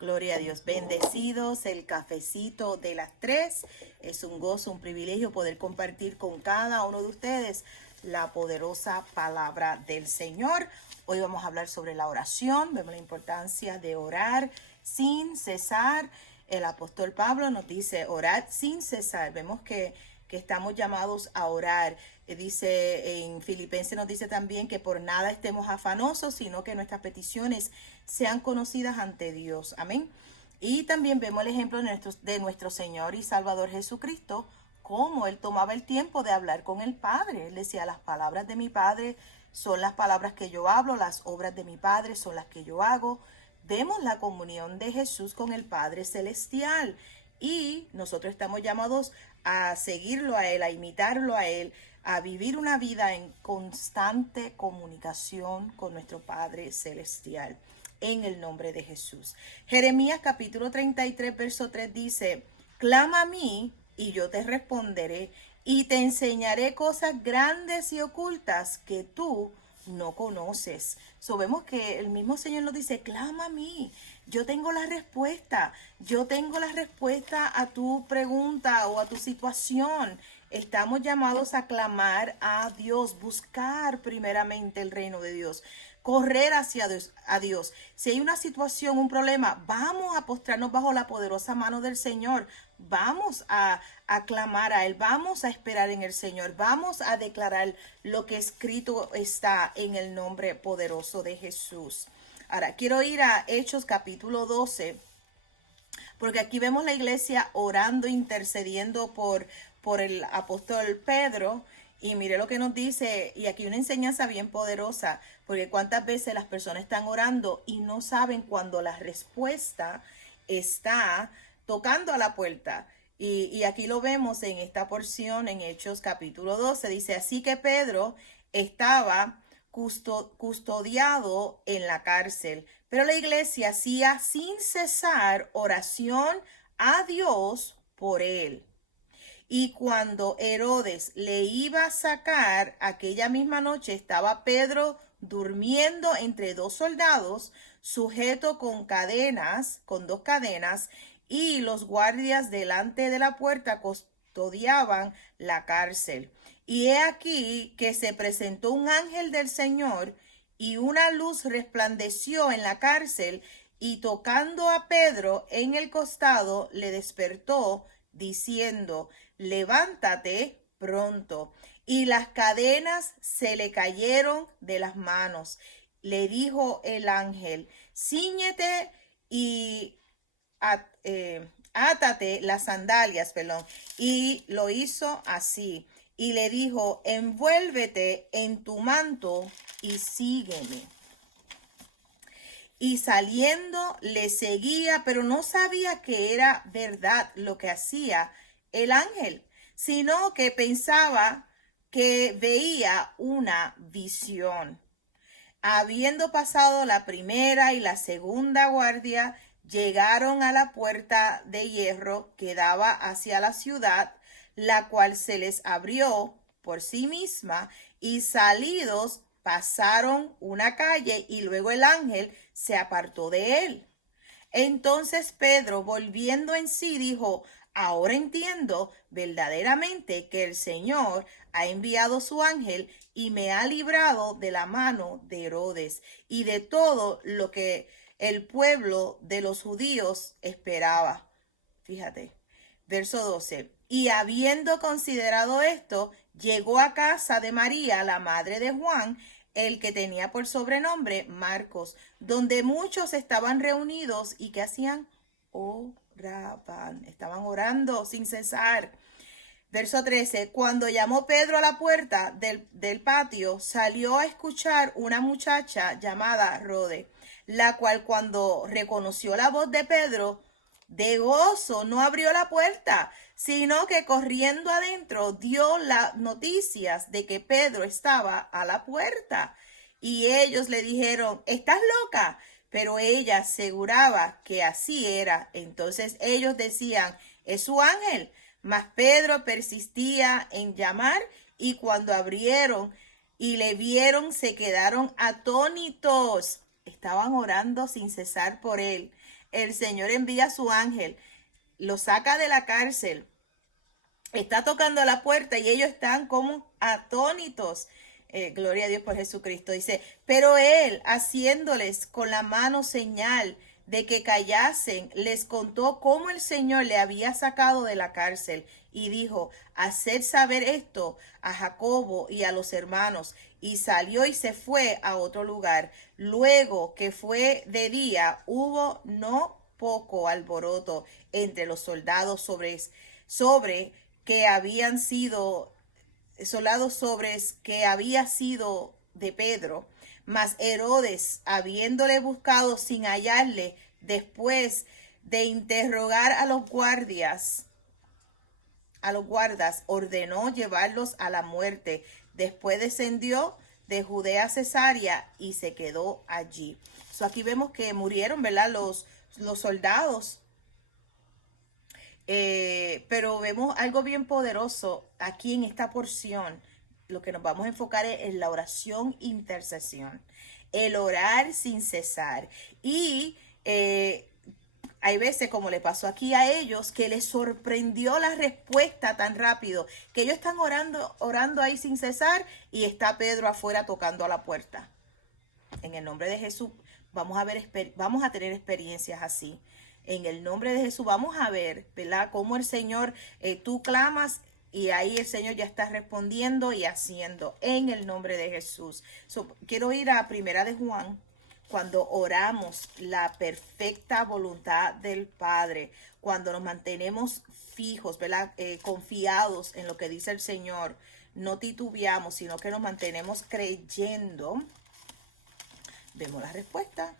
Gloria a Dios. Bendecidos, el cafecito de las 3. Es un gozo, un privilegio poder compartir con cada uno de ustedes la poderosa palabra del Señor. Hoy vamos a hablar sobre la oración. Vemos la importancia de orar sin cesar. El apóstol Pablo nos dice orar sin cesar. Vemos que estamos llamados a orar. Dice en Filipenses, nos dice también que por nada estemos afanosos, sino que nuestras peticiones sean conocidas ante Dios. Amén. Y también vemos el ejemplo de nuestro Señor y Salvador Jesucristo, cómo Él tomaba el tiempo de hablar con el Padre. Él decía, las palabras de mi Padre son las palabras que yo hablo, las obras de mi Padre son las que yo hago. Vemos la comunión de Jesús con el Padre Celestial. Y nosotros estamos llamados a seguirlo a Él, a imitarlo a Él, a vivir una vida en constante comunicación con nuestro Padre Celestial, en el nombre de Jesús. Jeremías capítulo 33, verso 3 dice, clama a mí y yo te responderé y te enseñaré cosas grandes y ocultas que tú no conoces. Vemos que el mismo Señor nos dice, clama a mí, yo tengo la respuesta, a tu pregunta o a tu situación. Estamos llamados a clamar a Dios, buscar primeramente el reino de Dios, correr hacia Dios. Si hay una situación, un problema, vamos a postrarnos bajo la poderosa mano del Señor. Vamos a clamar a Él, vamos a esperar en el Señor, vamos a declarar lo que escrito está en el nombre poderoso de Jesús. Ahora, quiero ir a Hechos capítulo 12, porque aquí vemos la iglesia orando, intercediendo por el apóstol Pedro. Y mire lo que nos dice, y aquí una enseñanza bien poderosa, porque cuántas veces las personas están orando y no saben cuando la respuesta está tocando a la puerta. Y aquí lo vemos en esta porción, en Hechos capítulo 12, dice, así que Pedro estaba custodiado en la cárcel, pero la iglesia hacía sin cesar oración a Dios por él. Y cuando Herodes le iba a sacar, aquella misma noche estaba Pedro durmiendo entre dos soldados, sujeto con cadenas, con dos cadenas, y los guardias delante de la puerta custodiaban la cárcel. Y he aquí que se presentó un ángel del Señor, y una luz resplandeció en la cárcel, y tocando a Pedro en el costado, le despertó, diciendo, levántate pronto. Y las cadenas se le cayeron de las manos. Le dijo el ángel, cíñete y átate las sandalias, y lo hizo así. Y le dijo, envuélvete en tu manto y sígueme. Y saliendo le seguía, pero no sabía que era verdad lo que hacía el ángel, sino que pensaba que veía una visión. Habiendo pasado la primera y la segunda guardia, llegaron a la puerta de hierro que daba hacia la ciudad, la cual se les abrió por sí misma, y salidos pasaron una calle, y luego el ángel se apartó de él. Entonces Pedro, volviendo en sí, dijo, ahora entiendo verdaderamente que el Señor ha enviado su ángel y me ha librado de la mano de Herodes y de todo lo que el pueblo de los judíos esperaba. Fíjate, verso 12. Y habiendo considerado esto, llegó a casa de María, la madre de Juan, el que tenía por sobrenombre Marcos, donde muchos estaban reunidos y que hacían, oraban, estaban orando sin cesar. Verso 13, cuando llamó Pedro a la puerta del patio, salió a escuchar una muchacha llamada Rode, la cual cuando reconoció la voz de Pedro, de gozo no abrió la puerta, sino que corriendo adentro dio las noticias de que Pedro estaba a la puerta. Y ellos le dijeron, ¿estás loca? Pero ella aseguraba que así era. Entonces ellos decían, es su ángel. Mas Pedro persistía en llamar, y cuando abrieron y le vieron, se quedaron atónitos. Estaban orando sin cesar por él. el Señor envía a su ángel, lo saca de la cárcel, está tocando la puerta y ellos están como atónitos. Gloria a Dios por Jesucristo. Dice, pero él, haciéndoles con la mano señal de que callasen, les contó cómo el Señor le había sacado de la cárcel y dijo, haced saber esto a Jacobo y a los hermanos. Y salió y se fue a otro lugar. Luego que fue de día, hubo no poco alboroto entre los soldados sobre que habían sido soldados sobres que había sido de Pedro, mas Herodes, habiéndole buscado sin hallarle, después de interrogar a los guardas, ordenó llevarlos a la muerte. Después descendió de Judea a Cesarea y se quedó allí. Aquí vemos que murieron, ¿verdad? Los soldados. Pero vemos algo bien poderoso aquí en esta porción. Lo que nos vamos a enfocar es en la oración intercesión, el orar sin cesar. Y hay veces, como le pasó aquí a ellos, que les sorprendió la respuesta tan rápido, que ellos están orando ahí sin cesar y está Pedro afuera tocando a la puerta. En el nombre de Jesús vamos a tener experiencias así. En el nombre de Jesús vamos a ver, ¿verdad? Cómo el Señor, tú clamas y ahí el Señor ya está respondiendo y haciendo en el nombre de Jesús. Quiero ir a Primera de Juan, cuando oramos la perfecta voluntad del Padre, cuando nos mantenemos fijos, ¿verdad? Confiados en lo que dice el Señor, no titubeamos, sino que nos mantenemos creyendo. Vemos la respuesta.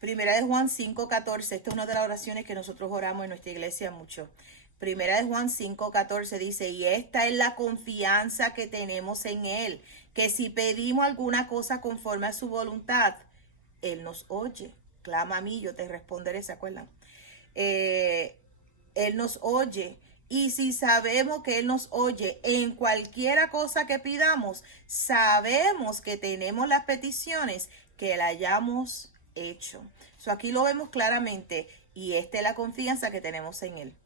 Primera de Juan 5:14. Esta es una de las oraciones que nosotros oramos en nuestra iglesia mucho. Primera de Juan 5:14 dice, y esta es la confianza que tenemos en Él, que si pedimos alguna cosa conforme a su voluntad, Él nos oye. Clama a mí, yo te responderé, ¿se acuerdan? Él nos oye. Y si sabemos que Él nos oye en cualquiera cosa que pidamos, sabemos que tenemos las peticiones que le hayamos hecho. Aquí lo vemos claramente y esta es la confianza que tenemos en Él.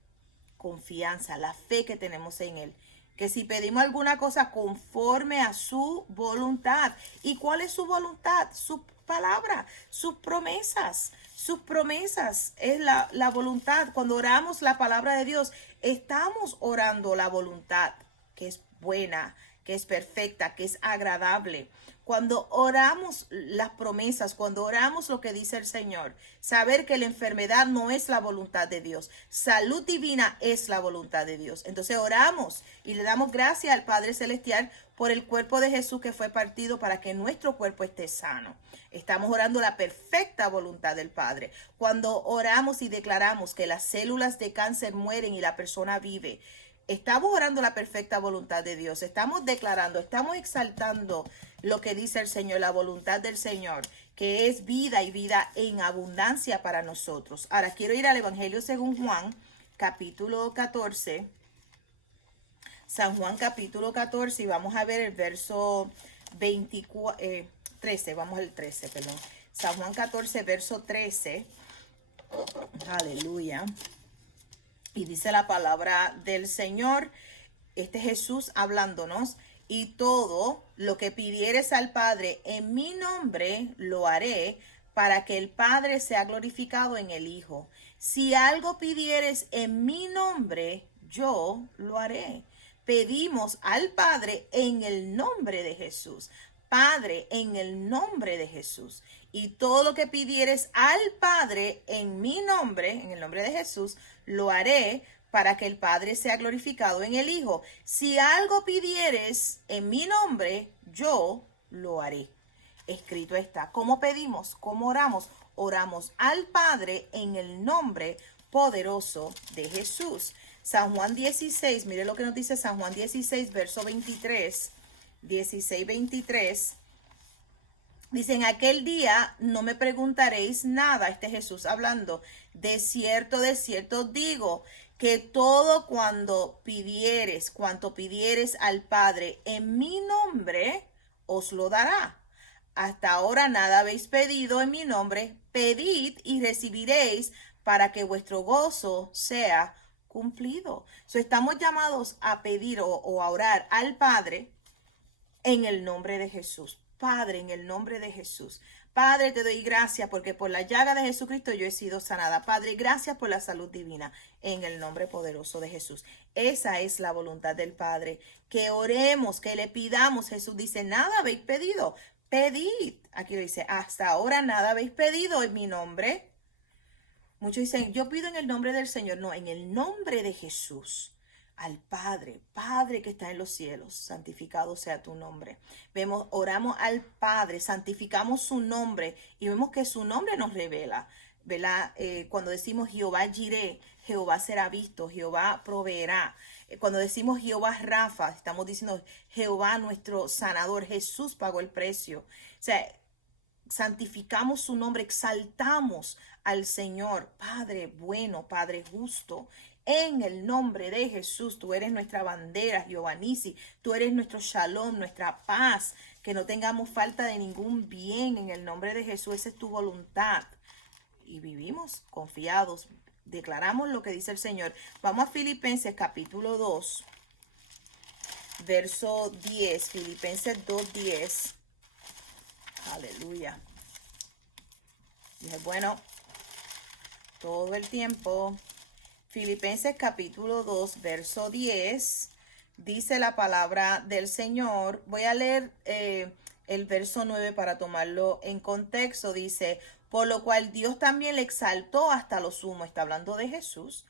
Confianza, la fe que tenemos en Él. Que si pedimos alguna cosa conforme a su voluntad. ¿Y cuál es su voluntad? Su palabra, sus promesas. Sus promesas es la voluntad. Cuando oramos la palabra de Dios, estamos orando la voluntad, que es buena, que es perfecta, que es agradable. Cuando oramos las promesas, cuando oramos lo que dice el Señor, saber que la enfermedad no es la voluntad de Dios, salud divina es la voluntad de Dios. Entonces oramos y le damos gracias al Padre Celestial por el cuerpo de Jesús que fue partido para que nuestro cuerpo esté sano. Estamos orando la perfecta voluntad del Padre. Cuando oramos y declaramos que las células de cáncer mueren y la persona vive, estamos orando la perfecta voluntad de Dios. Estamos declarando, estamos exaltando lo que dice el Señor, la voluntad del Señor, que es vida y vida en abundancia para nosotros. Ahora quiero ir al Evangelio según Juan, capítulo 14. San Juan, capítulo 14, y vamos a ver el verso 13. Vamos al 13, perdón. San Juan 14, verso 13. Aleluya. Y dice la palabra del Señor, este Jesús hablándonos, y todo lo que pidieres al Padre en mi nombre lo haré, para que el Padre sea glorificado en el Hijo. Si algo pidieres en mi nombre, yo lo haré. Pedimos al Padre en el nombre de Jesús. Padre, en el nombre de Jesús. Y todo lo que pidieres al Padre en mi nombre, en el nombre de Jesús, lo haré, para que el Padre sea glorificado en el Hijo. Si algo pidieres en mi nombre, yo lo haré. Escrito está. ¿Cómo pedimos? ¿Cómo oramos? Oramos al Padre en el nombre poderoso de Jesús. San Juan 16, mire lo que nos dice San Juan 16, verso 23. 16, 23. Dice, en aquel día no me preguntaréis nada. Este Jesús hablando. De cierto digo, que todo cuanto pidieres al Padre en mi nombre, os lo dará. Hasta ahora nada habéis pedido en mi nombre. pedid y recibiréis para que vuestro gozo sea cumplido. So, estamos llamados a pedir o a orar al Padre en el nombre de Jesús. Padre, en el nombre de Jesús. Padre, te doy gracias porque por la llaga de Jesucristo yo he sido sanada. Padre, gracias por la salud divina en el nombre poderoso de Jesús. Esa es la voluntad del Padre. Que oremos, que le pidamos. Jesús dice, nada habéis pedido. Pedid. Aquí lo dice, hasta ahora nada habéis pedido en mi nombre. Muchos dicen, yo pido en el nombre del Señor. No, en el nombre de Jesús. Al Padre, Padre que está en los cielos, santificado sea tu nombre. Vemos, oramos al Padre, santificamos su nombre y vemos que su nombre nos revela, ¿verdad? Cuando decimos Jehová Jireh, Jehová será visto, Jehová proveerá. Cuando decimos Jehová Rafa, estamos diciendo Jehová nuestro sanador, Jesús pagó el precio. O sea, santificamos su nombre, exaltamos al Señor, Padre bueno, Padre justo. En el nombre de Jesús, tú eres nuestra bandera, Jehová Nisi. Tú eres nuestro shalom, nuestra paz. Que no tengamos falta de ningún bien. En el nombre de Jesús, esa es tu voluntad. Y vivimos confiados. Declaramos lo que dice el Señor. Vamos a Filipenses capítulo 2, verso 10. Filipenses 2:10. Aleluya. Y es bueno todo el tiempo. Filipenses capítulo 2, verso 10, dice la palabra del Señor. Voy a leer el verso 9 para tomarlo en contexto. Dice, por lo cual Dios también le exaltó hasta lo sumo. Está hablando de Jesús.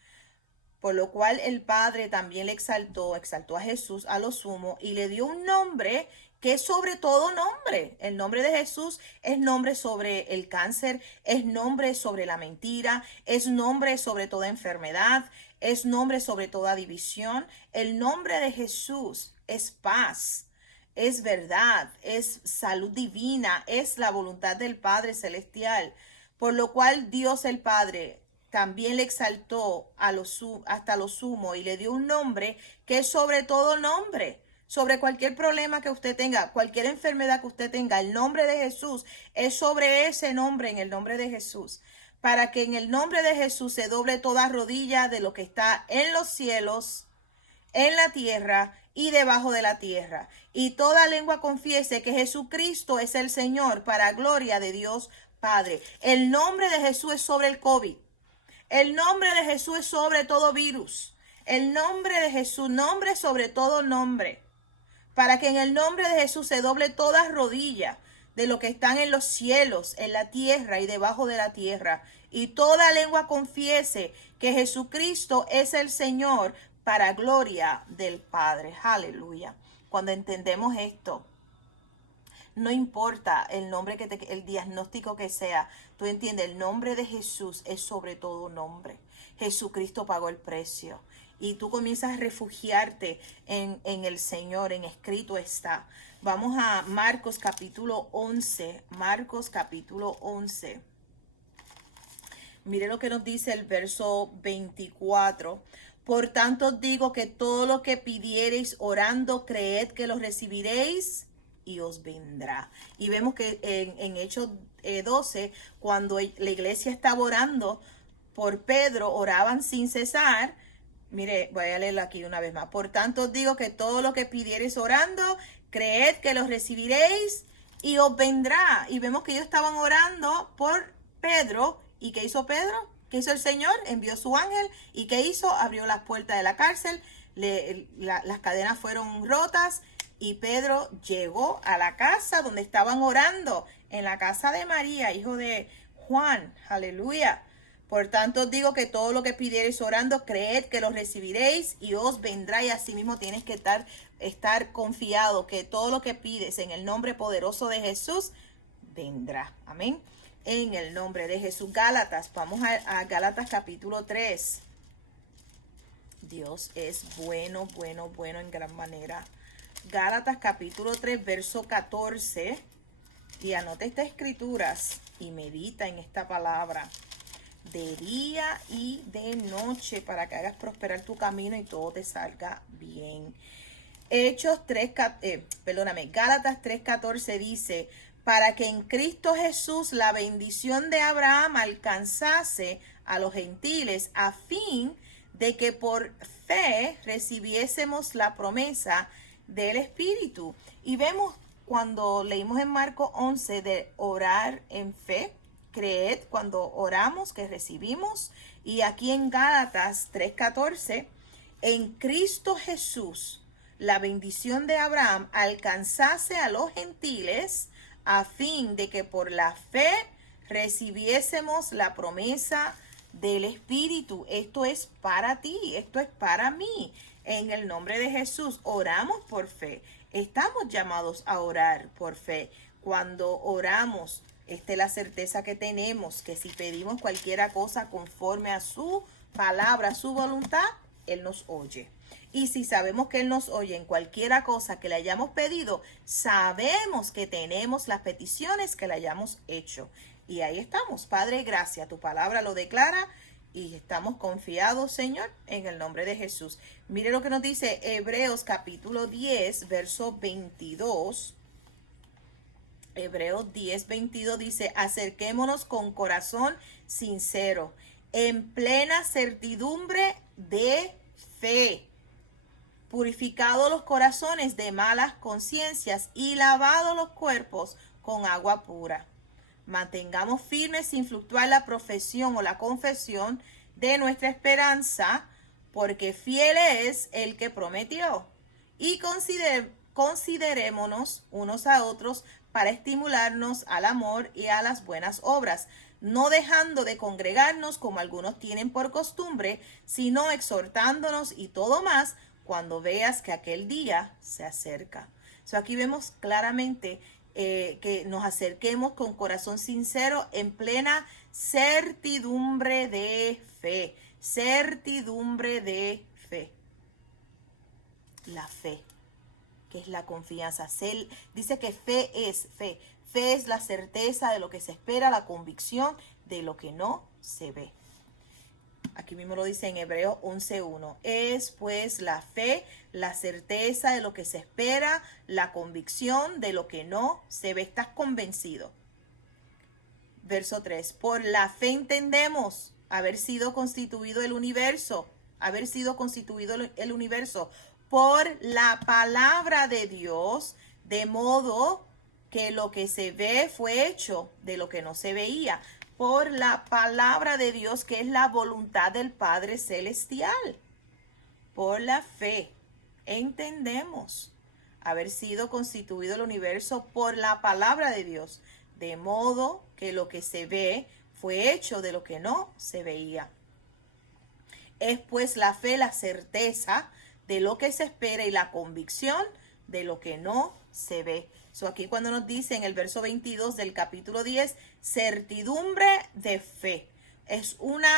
Por lo cual el Padre también le exaltó a Jesús a lo sumo y le dio un nombre que es sobre todo nombre. El nombre de Jesús es nombre sobre el cáncer, es nombre sobre la mentira, es nombre sobre toda enfermedad, es nombre sobre toda división. El nombre de Jesús es paz, es verdad, es salud divina, es la voluntad del Padre Celestial. Por lo cual Dios el Padre también le exaltó hasta lo sumo y le dio un nombre que es sobre todo nombre. Sobre cualquier problema que usted tenga, cualquier enfermedad que usted tenga, el nombre de Jesús es sobre ese nombre, en el nombre de Jesús. Para que en el nombre de Jesús se doble toda rodilla de lo que está en los cielos, en la tierra y debajo de la tierra. Y toda lengua confiese que Jesucristo es el Señor para gloria de Dios Padre. El nombre de Jesús es sobre el COVID. El nombre de Jesús es sobre todo virus. El nombre de Jesús, nombre sobre todo nombre. Para que en el nombre de Jesús se doble toda rodilla de lo que están en los cielos, en la tierra y debajo de la tierra. Y toda lengua confiese que Jesucristo es el Señor para gloria del Padre. Aleluya. Cuando entendemos esto, no importa el nombre el diagnóstico que sea, tú entiendes, el nombre de Jesús es sobre todo nombre. Jesucristo pagó el precio. Y tú comienzas a refugiarte en el Señor, en escrito está. Vamos a Marcos capítulo 11. Marcos capítulo 11. Mire lo que nos dice el verso 24. Por tanto digo que todo lo que pidiereis orando, creed que lo recibiréis y os vendrá. Y vemos que en Hechos 12, cuando la iglesia estaba orando por Pedro, oraban sin cesar. Mire, voy a leerlo aquí una vez más. Por tanto digo que todo lo que pidiereis orando, creed que lo recibiréis y os vendrá. Y vemos que ellos estaban orando por Pedro. ¿Y qué hizo Pedro? ¿Qué hizo el Señor? Envió su ángel. ¿Y qué hizo? Abrió las puertas de la cárcel. Las cadenas fueron rotas. Y Pedro llegó a la casa donde estaban orando. En la casa de María, hijo de Juan. Aleluya. Por tanto, digo que todo lo que pidiereis orando, creed que lo recibiréis y os vendrá. Y así mismo tienes que estar confiado que todo lo que pides en el nombre poderoso de Jesús, vendrá. Amén. En el nombre de Jesús. Gálatas, vamos a Gálatas capítulo 3. Dios es bueno, bueno, bueno en gran manera. Gálatas capítulo 3, verso 14. Y anota estas escrituras y medita en esta palabra de día y de noche para que hagas prosperar tu camino y todo te salga bien. Gálatas 3:14 dice, para que en Cristo Jesús la bendición de Abraham alcanzase a los gentiles, a fin de que por fe recibiésemos la promesa del Espíritu. Y vemos cuando leímos en Marcos 11 de orar en fe, creed cuando oramos que recibimos. Y aquí en Gálatas 3:14, en Cristo Jesús la bendición de Abraham alcanzase a los gentiles, a fin de que por la fe recibiésemos la promesa del Espíritu. Esto es para ti, esto es para mí. En el nombre de Jesús oramos por fe. Estamos llamados a orar por fe. Cuando oramos, esta es la certeza que tenemos, que si pedimos cualquier cosa conforme a su palabra, a su voluntad, Él nos oye. Y si sabemos que Él nos oye en cualquiera cosa que le hayamos pedido, sabemos que tenemos las peticiones que le hayamos hecho. Y ahí estamos. Padre, gracias. Tu palabra lo declara y estamos confiados, Señor, en el nombre de Jesús. Mire lo que nos dice Hebreos capítulo 10, verso 22. Hebreos 10:22 dice, acerquémonos con corazón sincero, en plena certidumbre de fe, purificados los corazones de malas conciencias y lavados los cuerpos con agua pura. Mantengamos firmes sin fluctuar la profesión o la confesión de nuestra esperanza, porque fiel es el que prometió. Y considerémonos unos a otros para estimularnos al amor y a las buenas obras, no dejando de congregarnos como algunos tienen por costumbre, sino exhortándonos y todo más cuando veas que aquel día se acerca. Aquí vemos claramente que nos acerquemos con corazón sincero en plena certidumbre de fe. Certidumbre de fe. La fe, que es la confianza. Dice que fe es fe. Fe es la certeza de lo que se espera, la convicción de lo que no se ve. Aquí mismo lo dice en Hebreos 11:1. Es pues la fe, la certeza de lo que se espera, la convicción de lo que no se ve. Estás convencido. Verso 3. Por la fe entendemos haber sido constituido el universo. Por la palabra de Dios, de modo que lo que se ve fue hecho de lo que no se veía. Por la palabra de Dios, que es la voluntad del Padre Celestial. Por la fe entendemos haber sido constituido el universo por la palabra de Dios, de modo que lo que se ve fue hecho de lo que no se veía. Es pues la fe la certeza de lo que se espera y la convicción de lo que no se ve. Aquí cuando nos dice en el verso 22 del capítulo 10, certidumbre de fe. Es una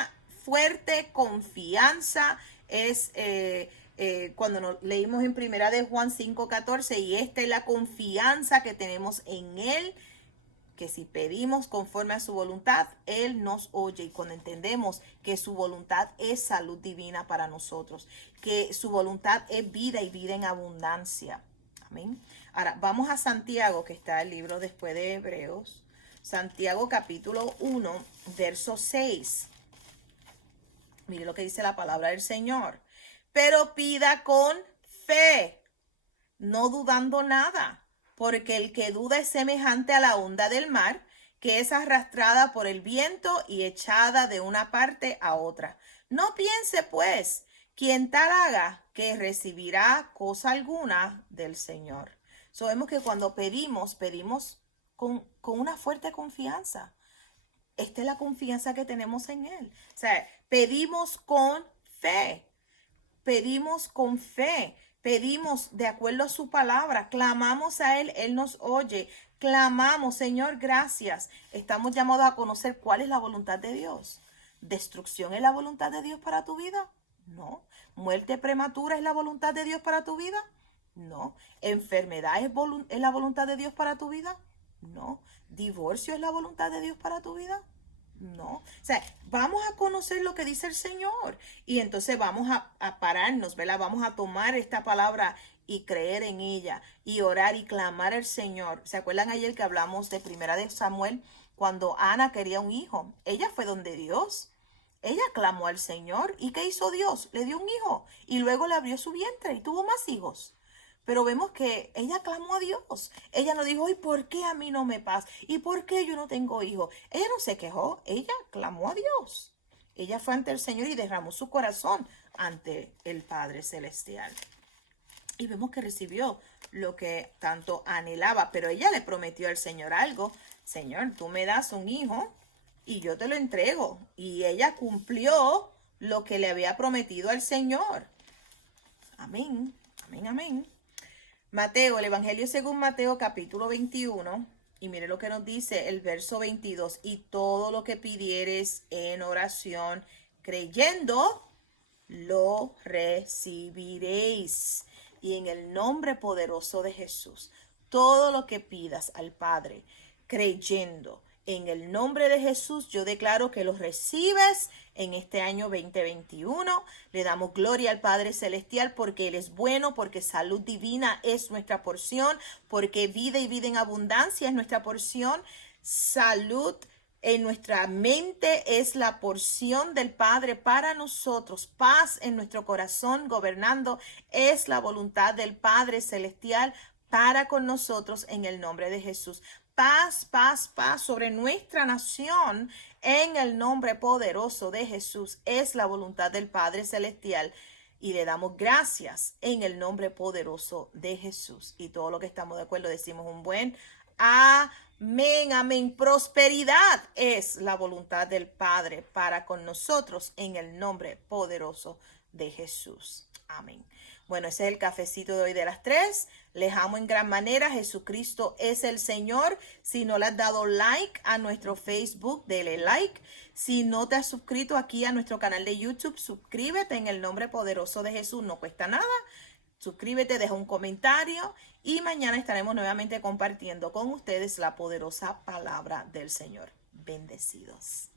fuerte confianza. Es cuando nos leímos en primera de Juan 5:14, y esta es la confianza que tenemos en Él, que si pedimos conforme a su voluntad, Él nos oye. Y cuando entendemos que su voluntad es salud divina para nosotros, que su voluntad es vida y vida en abundancia. Amén. Ahora, vamos a Santiago, que está el libro después de Hebreos. Santiago capítulo 1, verso 6. Mire lo que dice la palabra del Señor. Pero pida con fe, no dudando nada, porque el que duda es semejante a la onda del mar, que es arrastrada por el viento y echada de una parte a otra. No piense, pues, quien tal haga, que recibirá cosa alguna del Señor. Vemos que cuando pedimos con una fuerte confianza. Esta es la confianza que tenemos en Él. Pedimos con fe. Pedimos con fe. Pedimos de acuerdo a su palabra. Clamamos a Él. Él nos oye. Clamamos, Señor, gracias. Estamos llamados a conocer cuál es la voluntad de Dios. ¿Destrucción es la voluntad de Dios para tu vida? No. ¿Muerte prematura es la voluntad de Dios para tu vida? No. ¿Enfermedad es la voluntad de Dios para tu vida? No. ¿Divorcio es la voluntad de Dios para tu vida? No. Vamos a conocer lo que dice el Señor y entonces vamos a pararnos, ¿verdad? Vamos a tomar esta palabra y creer en ella y orar y clamar al Señor. ¿Se acuerdan ayer que hablamos de Primera de Samuel cuando Ana quería un hijo? Ella fue donde Dios. Ella clamó al Señor. ¿Y qué hizo Dios? Le dio un hijo y luego le abrió su vientre y tuvo más hijos. Pero vemos que ella clamó a Dios. Ella no dijo, ¿y por qué a mí no me pasa? ¿Y por qué yo no tengo hijos? Ella no se quejó, ella clamó a Dios. Ella fue ante el Señor y derramó su corazón ante el Padre Celestial. Y vemos que recibió lo que tanto anhelaba, pero ella le prometió al Señor algo. Señor, tú me das un hijo y yo te lo entrego. Y ella cumplió lo que le había prometido al Señor. Amén, amén, amén. Mateo, el Evangelio según Mateo capítulo 21, y mire lo que nos dice el verso 22, y todo lo que pidieres en oración, creyendo, lo recibiréis. Y en el nombre poderoso de Jesús, todo lo que pidas al Padre, creyendo, en el nombre de Jesús, yo declaro que los recibes en este año 2021. Le damos gloria al Padre Celestial porque Él es bueno, porque salud divina es nuestra porción, porque vida y vida en abundancia es nuestra porción. Salud en nuestra mente es la porción del Padre para nosotros. Paz en nuestro corazón gobernando es la voluntad del Padre Celestial para con nosotros en el nombre de Jesús. Paz, paz, paz sobre nuestra nación en el nombre poderoso de Jesús. Es la voluntad del Padre Celestial. Y le damos gracias en el nombre poderoso de Jesús. Y todo lo que estamos de acuerdo decimos un buen amén, amén. Prosperidad es la voluntad del Padre para con nosotros en el nombre poderoso de Jesús. Amén. Bueno, ese es el cafecito de hoy de las 3. Les amo en gran manera. Jesucristo es el Señor. Si no le has dado like a nuestro Facebook, dele like. Si no te has suscrito aquí a nuestro canal de YouTube, suscríbete en el nombre poderoso de Jesús. No cuesta nada. Suscríbete, deja un comentario y mañana estaremos nuevamente compartiendo con ustedes la poderosa palabra del Señor. Bendecidos.